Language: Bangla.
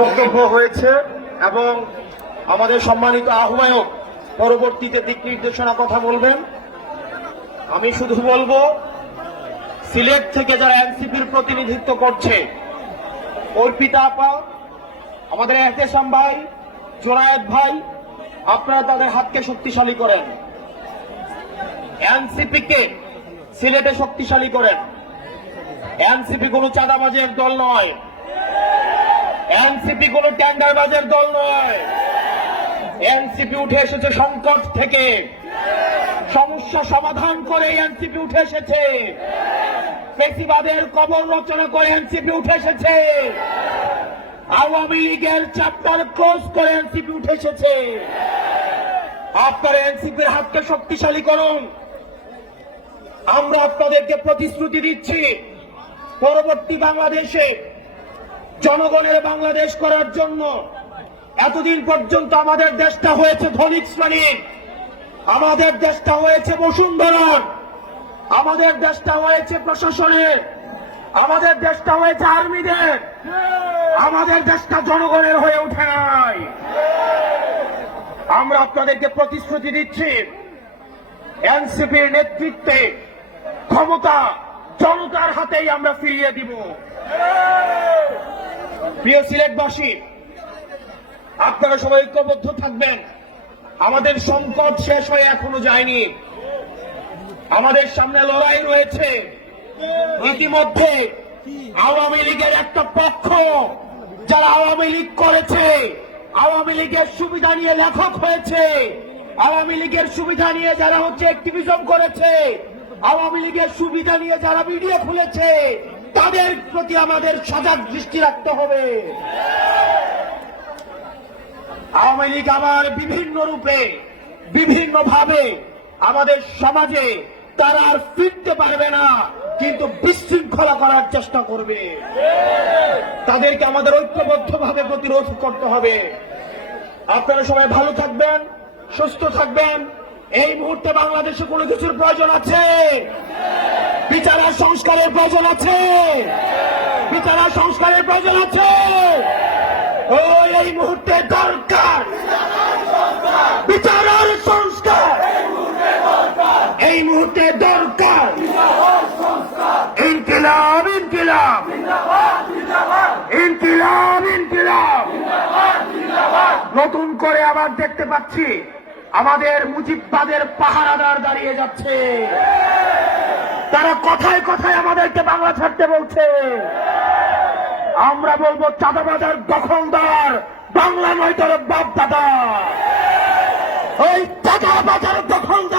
বক্তব্য হয়েছে এবং আমাদের সম্মানিত আহ্বায়ক পরবর্তীতে দিক নির্দেশনা কথা বলবেন। আমি শুধু বলবো, সিলেট থেকে যারা এনসিপির প্রতিনিধিত্ব করছে, অর্পিতা আপা, আমাদের এহতেশাম ভাই, জোনায়েদ ভাই, আপনারা তাদের হাতকে শক্তিশালী করেন, এনসিপিকে সিলেটে শক্তিশালী করেন। এনসিপি কোনো চাঁদাবাজের দল নয়, এনসিপি কোন টেন্ডারবাজের দল নয়। এনসিপি উঠে এসেছে সংকট থেকে, সমস্যা সমাধান করে এনসিপি উঠে এসেছে, ফ্যাসিবাদের কবর রচনা করে এনসিপি উঠে এসেছে, আওয়ামী লীগের চ্যাপ্টার ক্লোজ করে এনসিপি উঠে এসেছে। আপনারা এনসিপির হাতকে শক্তিশালী করুন। আমরা আপনাদেরকে প্রতিশ্রুতি দিচ্ছি, পরবর্তী বাংলাদেশে জনগণের বাংলাদেশ করার জন্য এতদিন পর্যন্ত আমাদের দেশটা হয়েছে ধনিক শ্রেণীর, আমাদের দেশটা হয়েছে বসুন্ধরার, আমাদের দেশটা হয়েছে প্রশাসনের, আমাদের দেশটা হয়েছে আর্মিদের, আমাদের দেশটা জনগণের হয়ে ওঠে নাই। আমরা আপনাদেরকে প্রতিশ্রুতি দিচ্ছি, এনসিপির নেতৃত্বে ক্ষমতা জনতার হাতেই আমরা ফিরিয়ে দিব। প্রিয় সিলেটবাসী, আপনারা সবাই ঐক্যবদ্ধ থাকবেন। আমাদের সংকট শেষ হয়ে এখনো যায়নি, আমাদের সামনে লড়াই রয়েছে। ইতিমধ্যে আওয়ামী লীগের একটা পক্ষ, যারা আওয়ামী লীগ করেছে, আওয়ামী লীগের সুবিধা নিয়ে লেখক হয়েছে, আওয়ামী লীগের সুবিধা নিয়ে যারা অ্যাক্টিভিজম করেছে, আওয়ামী লীগের সুবিধা নিয়ে যারা ভিডিও খুলেছে, তাদের প্রতি আমাদের সজাগ দৃষ্টি রাখতে হবে। আওয়ামী লীগ আবার বিভিন্ন রূপে বিভিন্ন ভাবে আমাদের সমাজে তারা আর ফিরতে পারবে না, কিন্তু বিশৃঙ্খলা করার চেষ্টা করবে। তাদেরকে আমাদের ঐক্যবদ্ধভাবে প্রতিরোধ করতে হবে। আপনারা সবাই ভালো থাকবেন, সুস্থ থাকবেন। এই মুহূর্তে বাংলাদেশে কোনো কিছুর প্রয়োজন আছে, বিচার আর সংস্কারের প্রয়োজন আছে, বিচার আর সংস্কারের প্রয়োজন আছে। এই মুহূর্তে দরকার বিচার আর সংস্কার, এই মুহূর্তে দরকার ইনকিলাব, ইনকিলাব, ইনকিলাব, ইনকিলাব। নতুন করে আবার দেখতে পাচ্ছি আমাদের মুজিববাদের পাহারাদার দাঁড়িয়ে যাচ্ছে। তারা কথায় কথায় আমাদেরকে বাংলা ছাড়তে বলছে। আমরা বলবো, চাঁদাবাজার দখলদার বাংলা নয়, তোর বাপ দাদা। ওই চাঁদাবাজার দখলদার